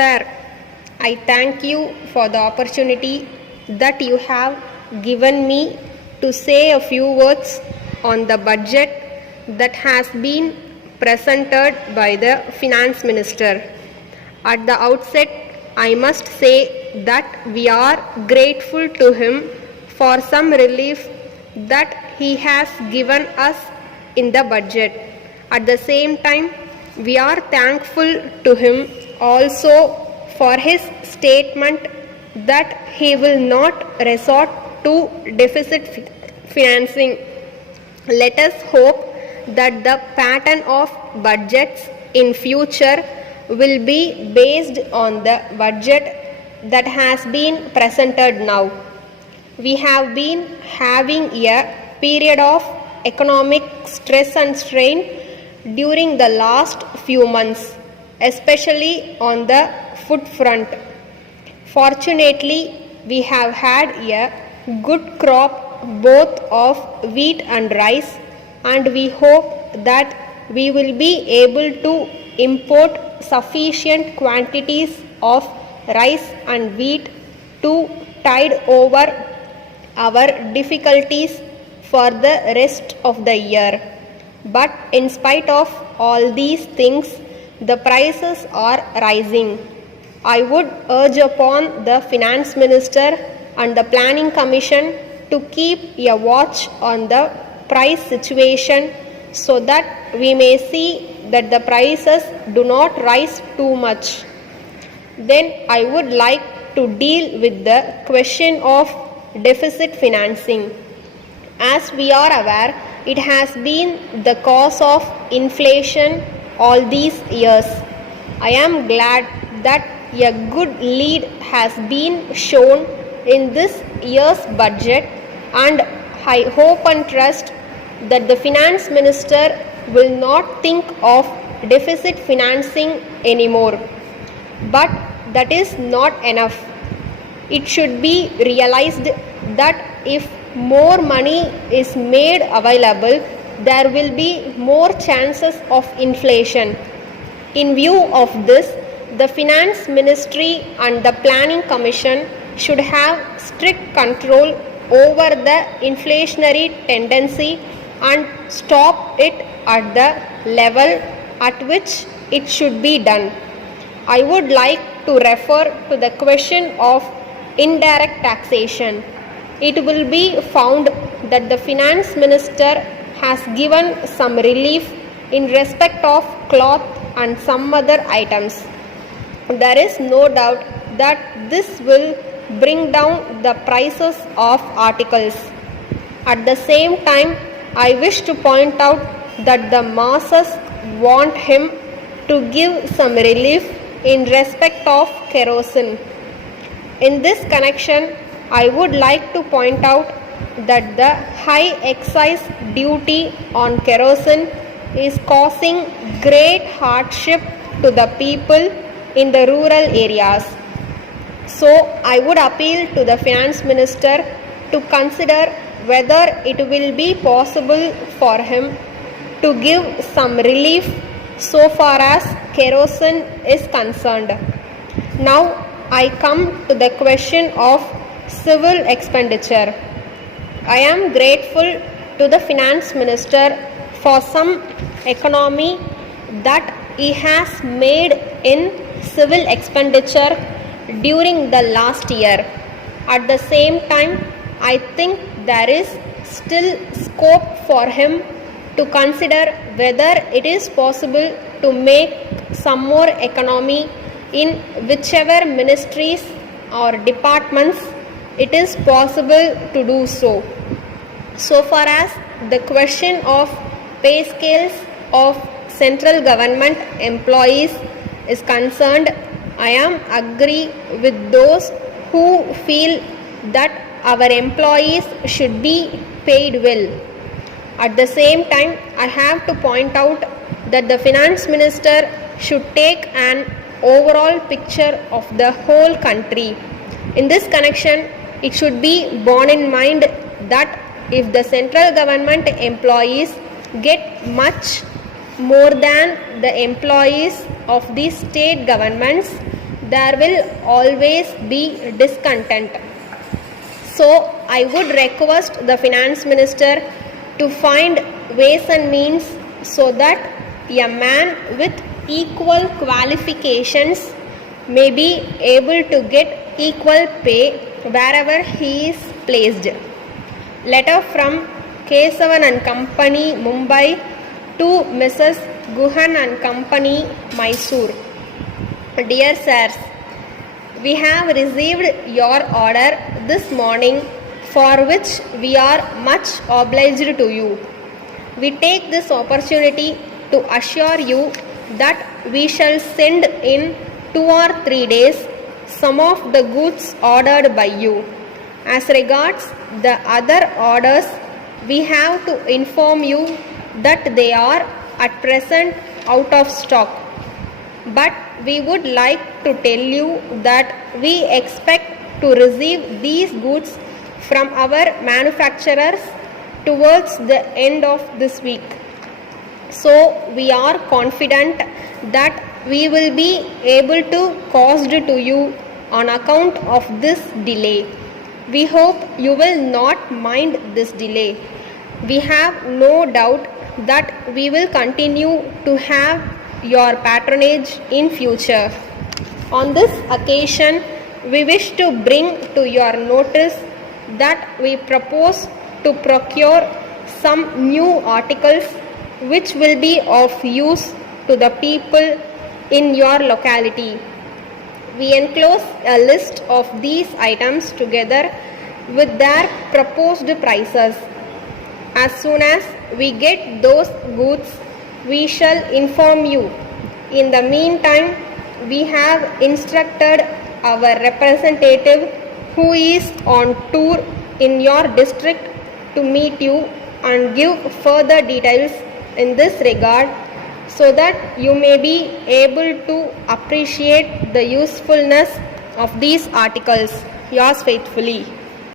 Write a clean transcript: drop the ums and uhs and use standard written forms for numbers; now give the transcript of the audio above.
Sir, I thank you for the opportunity that you have given me to say a few words on the budget that has been presented by the Finance Minister. At the outset, I must say that we are grateful to him for some relief that he has given us in the budget. At the same time, we are thankful to him also for his statement that he will not resort to deficit financing. Let us hope that the pattern of budgets in future will be based on the budget that has been presented now. We have been having a period of economic stress and strain during the last few months, especially on the food front. Fortunately, we have had a good crop both of wheat and rice, and we hope that we will be able to import sufficient quantities of rice and wheat to tide over our difficulties for the rest of the year. But in spite of all these things, the prices are rising. I would urge upon the Finance Minister and the Planning Commission to keep a watch on the price situation so that we may see that the prices do not rise too much. Then I would like to deal with the question of deficit financing. As we are aware, it has been the cause of inflation all these years. I am glad that a good lead has been shown in this year's budget, and I hope and trust that the Finance Minister will not think of deficit financing anymore. But that is not enough. It should be realized that if more money is made available, there will be more chances of inflation. In view of this, the Finance Ministry and the Planning Commission should have strict control over the inflationary tendency and stop it at the level at which it should be done. I would like to refer to the question of indirect taxation. It will be found that the Finance Minister has given some relief in respect of cloth and some other items. There is no doubt that this will bring down the prices of articles. At the same time, I wish to point out that the masses want him to give some relief in respect of kerosene. In this connection, I would like to point out that the high excise duty on kerosene is causing great hardship to the people in the rural areas. So I would appeal to the Finance Minister to consider whether it will be possible for him to give some relief so far as kerosene is concerned. Now I come to the question of civil expenditure. I am grateful to the Finance Minister for some economy that he has made in civil expenditure during the last year. At the same time, I think there is still scope for him to consider whether it is possible to make some more economy in whichever ministries or departments it is possible to do so. So far as the question of pay scales of central government employees is concerned, I am agree with those who feel that our employees should be paid well. At the same time, I have to point out that the Finance Minister should take an overall picture of the whole country. In this connection, it should be borne in mind that if the central government employees get much more than the employees of the state governments, there will always be discontent. So I would request the finance minister to find ways and means so that a man with equal qualifications may be able to get equal pay wherever he is placed. Letter from Kesavan and Company, Mumbai, to Mrs. Guhan and Company, Mysore. Dear sirs, we have received your order this morning, for which we are much obliged to you. We take this opportunity to assure you that we shall send in 2 or 3 days some of the goods ordered by you. As regards the other orders, we have to inform you that they are at present out of stock. But we would like to tell you that we expect to receive these goods from our manufacturers towards the end of this week. So we are confident that we will be able to cost to you on account of this delay. We hope you will not mind this delay. We have no doubt that we will continue to have your patronage in future. On this occasion, we wish to bring to your notice that we propose to procure some new articles which will be of use to the people in your locality. We enclose a list of these items together with their proposed prices. As soon as we get those goods, we shall inform you. In the meantime, we have instructed our representative who is on tour in your district to meet you and give further details in this regard, so that you may be able to appreciate the usefulness of these articles. Yours faithfully.